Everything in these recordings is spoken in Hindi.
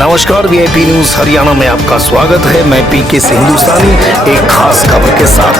नमस्कार, वीआईपी न्यूज हरियाणा में आपका स्वागत है। मैं पीके से हिंदुस्तानी एक खास खबर के साथ।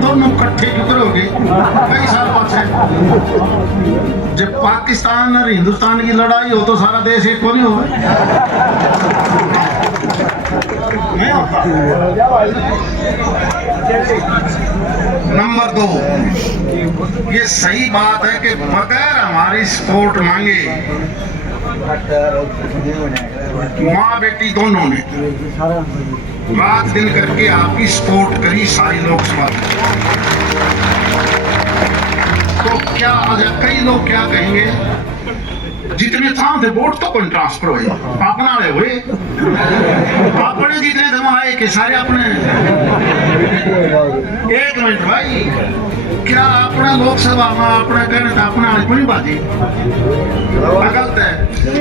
दोनों इकट्ठे क्यों करोगे? कई साल बाद है जब पाकिस्तान और हिंदुस्तान की लड़ाई हो तो सारा देश एक को नहीं होगा। नहीं होता। नंबर 2, ये सही बात है कि बगैर हमारी सपोर्ट मांगे माँ बेटी दोनों ने रात दिन करके आपकी सपोर्ट करी सारी लोकसभा। तो क्या कई लोग क्या कहेंगे, जितने था थे वोट तो कौन ट्रांसफर हुए अपना हुए अपने जितने धम आए कि सारे अपने। एक मिनट भाई, क्या अपना लोकसभा में अपने कहने था अपना कोई बाजी गलत है?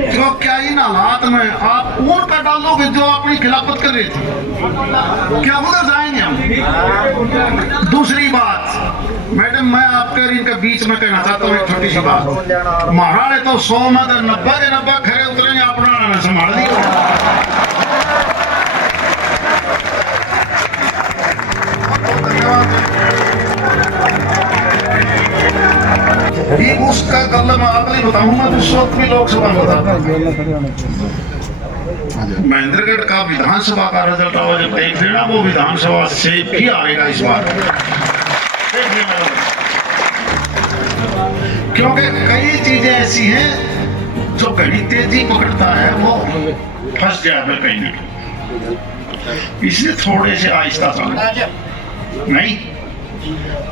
तो क्या इन हालात में आप कौन का डालोगे जो अपनी खिलाफत कर रहे थे? क्या उधर जाएंगे हम? दूसरी बात मैडम, मैं आपके और इनके बीच में कहना चाहता हूँ एक छोटी सी बात। महाराज तो 100 में 90 के 90 खड़े उतरेंगे, अपना संभाल दिए। उसका कल मैं अगली बताऊंगा, उस वक्त भी लोकसभा में बताता। महेंद्रगढ़ का विधानसभा का रिजल्ट आओ जब देख लेना, वो विधानसभा से भी आएगा इस बार, क्योंकि कई चीजें ऐसी हैं जो घड़ी तेजी पकड़ता है वो फंस जाए फिर कहीं ना। इसलिए थोड़े से आहिस्ता चलना। नहीं,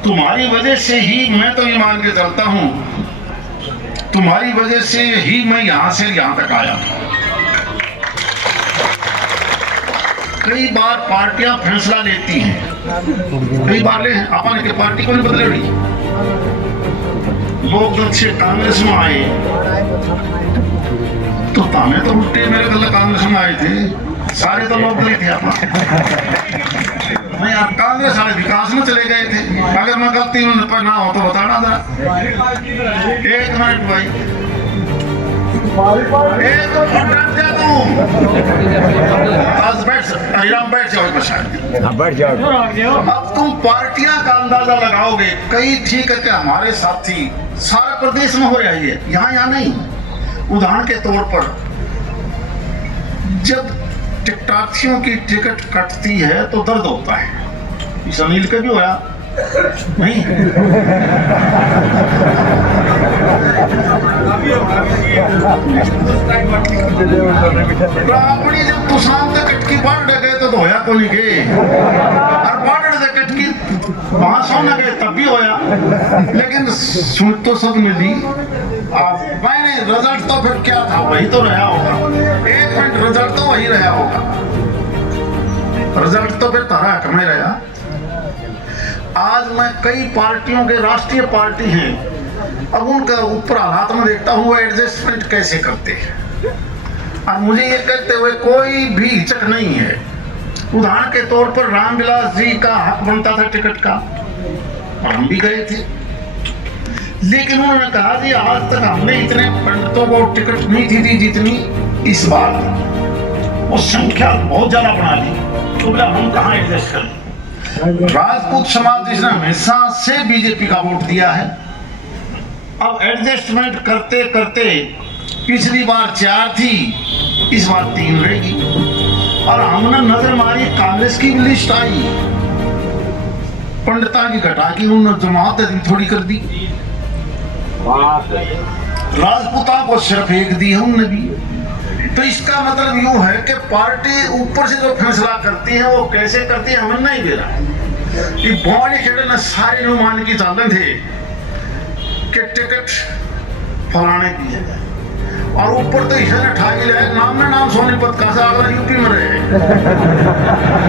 तुम्हारी वजह से ही मैं तो ये मान के चलता हूं, तुम्हारी वजह से ही मैं यहां से यहां तक आया। कई बार पार्टियां फैसला लेती हैं, कई बार ले अपन के पार्टी को नहीं बदले रही। लोग जब से कांग्रेस में आए तो तामे तो उल्टे मेरे गल कांग्रेस में आए थे, सारे तो लोग गले थे अपना। नहीं, आप कांग्रेस वाले विकास में चले गए थे। अगर मैं गलती पर ना हो तो बताना जरा। एक मिनट भाई, एक मिनट जा तू बैठ जाओ। अब तुम पार्टियां का अंदाजा लगाओगे, कई ठीक है कि हमारे साथी सारे प्रदेश में हो रही है, यहाँ नहीं। उदाहरण के तौर पर जब टिकटार्थियों की टिकट कटती है तो दर्द होता है। इस अनिल का भी होया नहीं? अपनी जब तुसान तक कटकी बाढ़ गए तो होया को नहीं गए, और बाढ़ कटकी वहां सोना गए तब भी होया। लेकिन सुन तो सब मिली। मैंने रिजल्ट तो फिर क्या था, वही तो रहा होगा। एक मिनट, रिजल्ट तो वही रहा होगा। रिजल्ट तो फिर तारा हक में रहा। आज मैं कई पार्टियों के राष्ट्रीय पार्टी हैं, अब उनका ऊपर हालात में देखता हूँ वो एडजस्टमेंट कैसे करते हैं, और मुझे ये कहते हुए कोई भी हिचक नहीं है। उदाहरण के तौर पर रामविलास जी का हक बनता था टिकट का, और हम भी गए थे, लेकिन उन्होंने कहा जी आज तक हमने इतने पंडितों को टिकट नहीं थी दी जितनी इस बार, वो संख्या बहुत ज्यादा बना दी। तो बोला हम कहाँ एडजस्ट करें? राजपूत समाज जिसने हमेशा से बीजेपी का वोट दिया है, अब एडजस्टमेंट करते करते पिछली बार 4 थी, इस बार 3 रहेगी। और हमने नजर मारी, कांग्रेस की भी लिस्ट आई, पंडिता की घटा की उन्होंने जमात थोड़ी कर दी, राजपूता को सिर्फ एक दी है उन्होंने भी। तो इसका मतलब यूं है कि पार्टी ऊपर से जो फैसला करती है वो कैसे करती है हमें नहीं दे रहा। कि भवानी खेड़े ने सारे अनुमान की चालन थे कि टिकट फलाने की है, और ऊपर तो इसे ठाई ले नाम ने नाम सोनीपत का अगर यूपी में रहे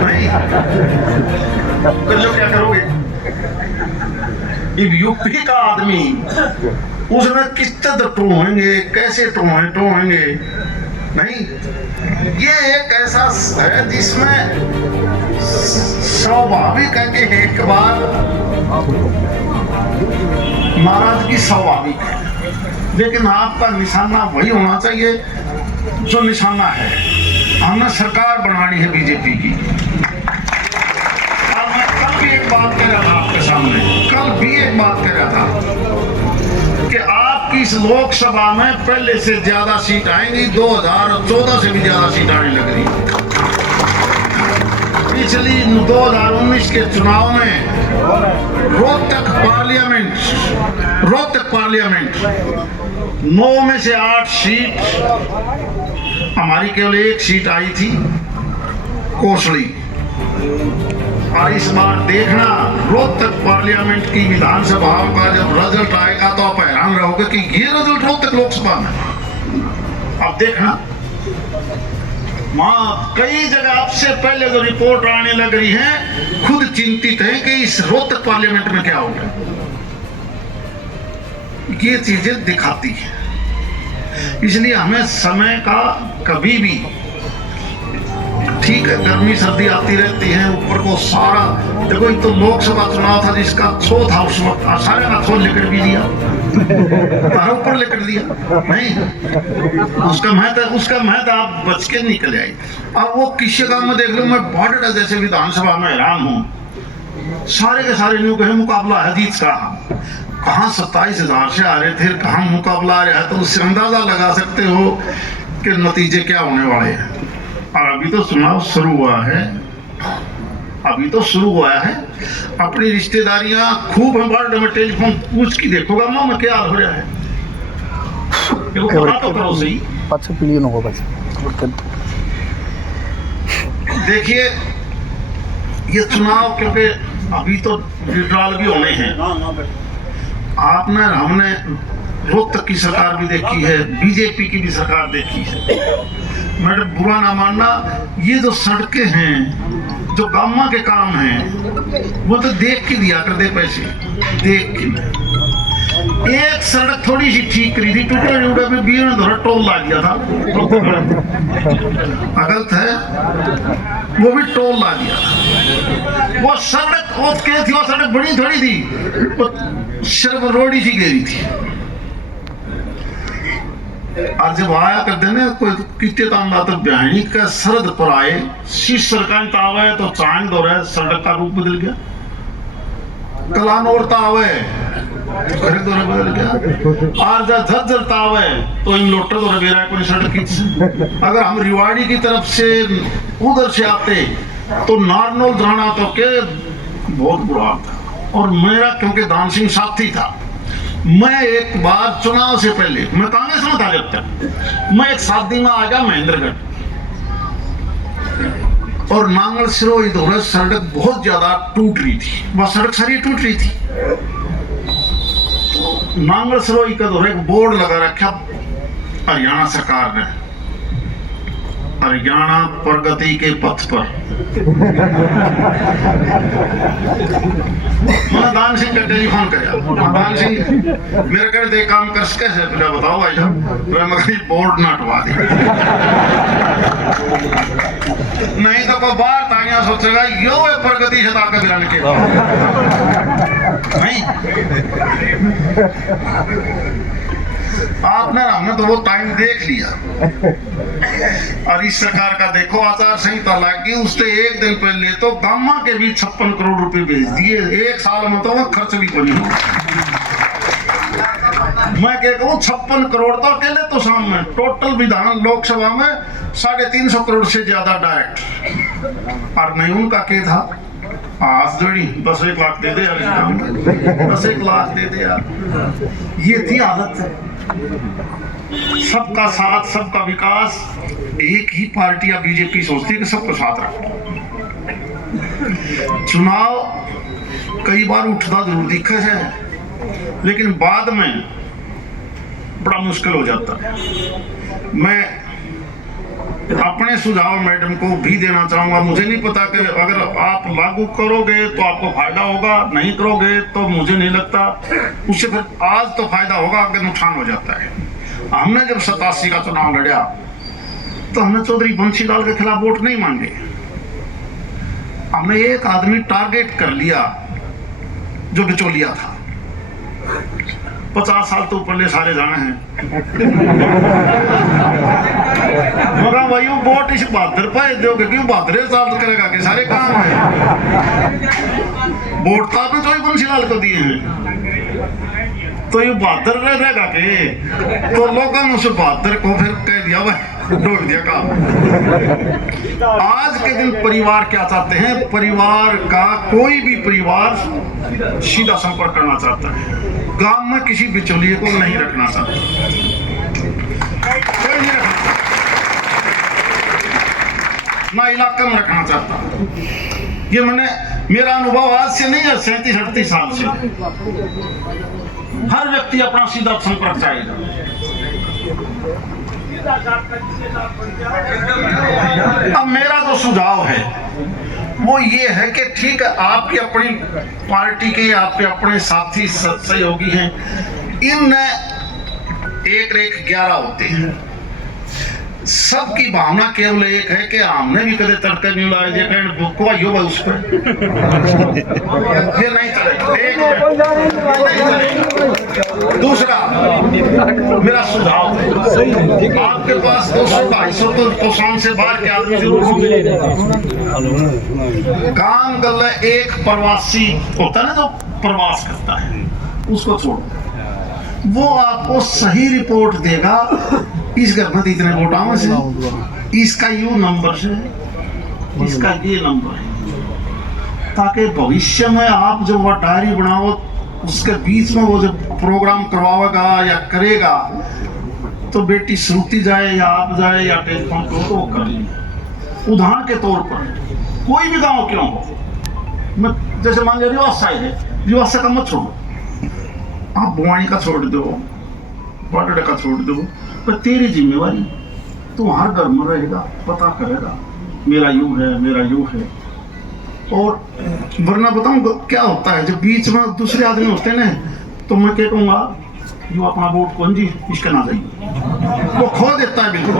नहीं कर लो क्या करोगे? यूपी का आदमी उसमें किस तरह टोहेंगे, कैसे टोहेंगे नहीं। ये एक ऐसा है जिसमें स्वाभाविक है कि एक बार नाराजगी स्वाभाविक है, लेकिन आपका निशाना वही होना चाहिए जो निशाना है। हमने सरकार बनानी है बीजेपी की। और मैं कल भी एक बात कह रहा था आपके सामने, कल भी एक बात कह रहा था कि आपकी इस लोकसभा में पहले से ज्यादा सीट आएंगी, 2014 से भी ज्यादा सीट आने लग रही। पिछली 2019 के चुनाव में रोहतक पार्लियामेंट 9 में से 8 सीट हमारी, केवल 1 सीट आई थी कोसली। और इस बार देखना रोहतक पार्लियामेंट की विधानसभा का जब रिजल्ट आएगा तो आप हैरान रहोगे कि ये रिजल्ट रोहतक लोकसभा में। अब देखना वहां कई जगह आपसे पहले जो रिपोर्ट आने लग रही है, खुद चिंतित है कि इस रोहतक पार्लियामेंट में क्या होगा। ये चीजें दिखाती है, इसलिए हमें समय का कभी भी, ठीक है गर्मी सर्दी आती रहती है, ऊपर को सारा देखो, तो लोकसभा चुनाव था जिसका थ्रो था उस वक्त, सारे का थ्रो लेकर भी लिया, ऊपर लेकर दिया नहीं, उसका महत्व आप बच के निकल आई। अब वो किसी काम में देख लो, मैं बॉर्डर जैसे विधानसभा में हैरान हूँ, सारे के सारे न्यू कहे मुकाबला है जीत का। कहाँ 27,000 से आ रहे थे, कहाँ मुकाबला आ रहा है, तो उससे अंदाजा लगा सकते हो कि नतीजे क्या होने वाले हैं। और अभी तो चुनाव शुरू हुआ है, अपनी रिश्तेदारियां खूब हम बार में टेलीफोन पूछ के देखोगा माँ में क्या हो रहा है, तो करो सही। देखिए ये चुनाव, क्योंकि अभी तो विड्रॉल भी होने हैं, हमने रोहतक की सरकार भी देखी है, बीजेपी की भी सरकार देखी है। मैडम बुरा ना मानना, ये जो सड़कें हैं, जो गामा के काम हैं, वो तो देख के दिया कर दे पैसे, देख के। एक सड़क थोड़ी सी ठीक करी थी, टुकड़े में बीच में थोड़ा टोल ला दिया था, गलत है, वो भी टोल ला दिया। वो सड़क थी, वो सड़क बड़ी थोड़ी थी, वो सिर्फ रोडी सी घेरी थी। और जब आया करते ना कोई कितने तांदा तो बहनी का सरद पर आए, शीश सरकार तावे तो चांद दो रहे, सड़क का रूप बदल गया। कलानौर तावे तो खरीद दो बदल गया। और जब झज्जर तावे तो इन लोटर दो रहे कोई सड़क की। अगर हम रिवाड़ी की तरफ से उधर से आते तो नारनौल जाना तो के बहुत बुरा था। और मेरा क्योंकि दान सिंह साथी था, मैं एक बार चुनाव से पहले, मैं कांग्रेस में था जब तक, मैं एक शादी में आ गया महेंद्रगढ़, और नांगल सिरोही दौरे सड़क बहुत ज्यादा टूट रही थी, वह सड़क सारी टूट रही थी। तो नांगल सिरोही का दौरे एक बोर्ड लगा रखा हरियाणा सरकार ने, हरियाणा प्रगति के पथ पर। मैंने दान सिंह का टेलीफोन किया, दान सिंह मेरे कहते काम कर कैसे, पहले बताओ भाई साहब, मैं बोर्ड ना हटवा दी, नहीं तो कोई बाहर तानिया सोचेगा यो प्रगति से ताकत गिराने के नहीं। आपने हमने तो वो टाइम देख लिया। और इस सरकार का देखो आचार संहिता लागी, उससे एक दिन पहले तो गामा के भी 56 करोड़ रुपए भेज दिए, एक साल में तो खर्च भी कोई नहीं। मैं कहता हूँ 56 करोड़ तो अकेले तो सामने, टोटल विधान लोकसभा में 350 करोड़ से ज्यादा डायरेक्ट। और नहीं उनका क्या था, आज जोड़ी बस 1 लाख दे दे यार, बस 1 लाख दे दे यार। ये थी हालत, सबका साथ सबका विकास। एक ही पार्टी या बीजेपी सोचती है कि सबको साथ रखो। चुनाव कई बार उठता जरूर दिखा है, लेकिन बाद में बड़ा मुश्किल हो जाता है। मैं अपने सुझाव मैडम को भी देना चाहूंगा। मुझे नहीं पता कि अगर आप लागू करोगे तो आपको फायदा होगा, नहीं करोगे तो मुझे नहीं लगता उससे फिर आज तो फायदा होगा, आगे नुकसान हो जाता है। हमने जब 87 का चुनाव लड़ा तो हमने चौधरी बंशीलाल के खिलाफ वोट नहीं मांगे। हमने एक आदमी टारगेट कर लिया जो बिचौलिया था। 50 साल तो ऊपर सारे जाने हैं। मगर भाई वो वोट इस बहादुर पे दोगे क्यों? बहादुर साल करेगा कि सारे काम है। वोट तो आपने चौधरी बंशीलाल को दिए हैं तो ये बहादुर रहेगा कि? तो लोगों ने उस बहादुर को फिर कह दिया भाई डोल दिया काम। आज के दिन परिवार क्या चाहते हैं? परिवार का कोई भी परिवार सीधा संपर्क करना चाहता है, गांव में किसी बिचौलिए को नहीं रखना चाहता, कोई नहीं रखना चाहता, ना इलाके में रखना चाहता। ये मेरा अनुभव आज से नहीं है, 37-38 साल से। हर व्यक्ति अपना सीधा संपर्क चाहेगा। अब मेरा जो सुझाव है वो ये है कि ठीक है, आपकी अपनी पार्टी के आपके अपने साथी सहयोगी हैं, इन एक रेख 11 होते हैं। सबकी भावना केवल एक है कि हमने भी कदे तड़के नहीं लाए उस पर ये नहीं चलेगा। दूसरा मेरा सुझाव है, आपके पास 200-250 तो शाम से बाहर के आदमी जरूर होंगे। काम कर ले, एक प्रवासी होता है ना जो प्रवास करता है, उसको छोड़ो, वो आपको सही रिपोर्ट देगा। इस घर में इतने वोट आवे से, इसका यू नंबर से, इसका ये नंबर है, ताकि भविष्य में आप जो वो डायरी बनाओ उसके बीच में वो जो प्रोग्राम करवाएगा या करेगा तो बेटी श्रुति जाए या आप जाए या टेलीफोन करो तो वो कर लेंगे। उदाहरण के तौर पर कोई भी गांव क्यों हो, मैं जैसे मान लिया रिवास साइड है, रिवास का मत छोड़ो, आप बुआई का छोड़ दो, बॉर्डर का छोड़ दो, पर तेरी जिम्मेवारी, तू हर घर में रहेगा, पता करेगा मेरा यू है, मेरा यू है। और वरना बताऊं क्या होता है, जब बीच में दूसरे आदमी होते हैं ना तो मैं क्या कहूँगा, यू अपना वोट कौन जी इसके ना जाइए, वो खो देता है बिल्कुल।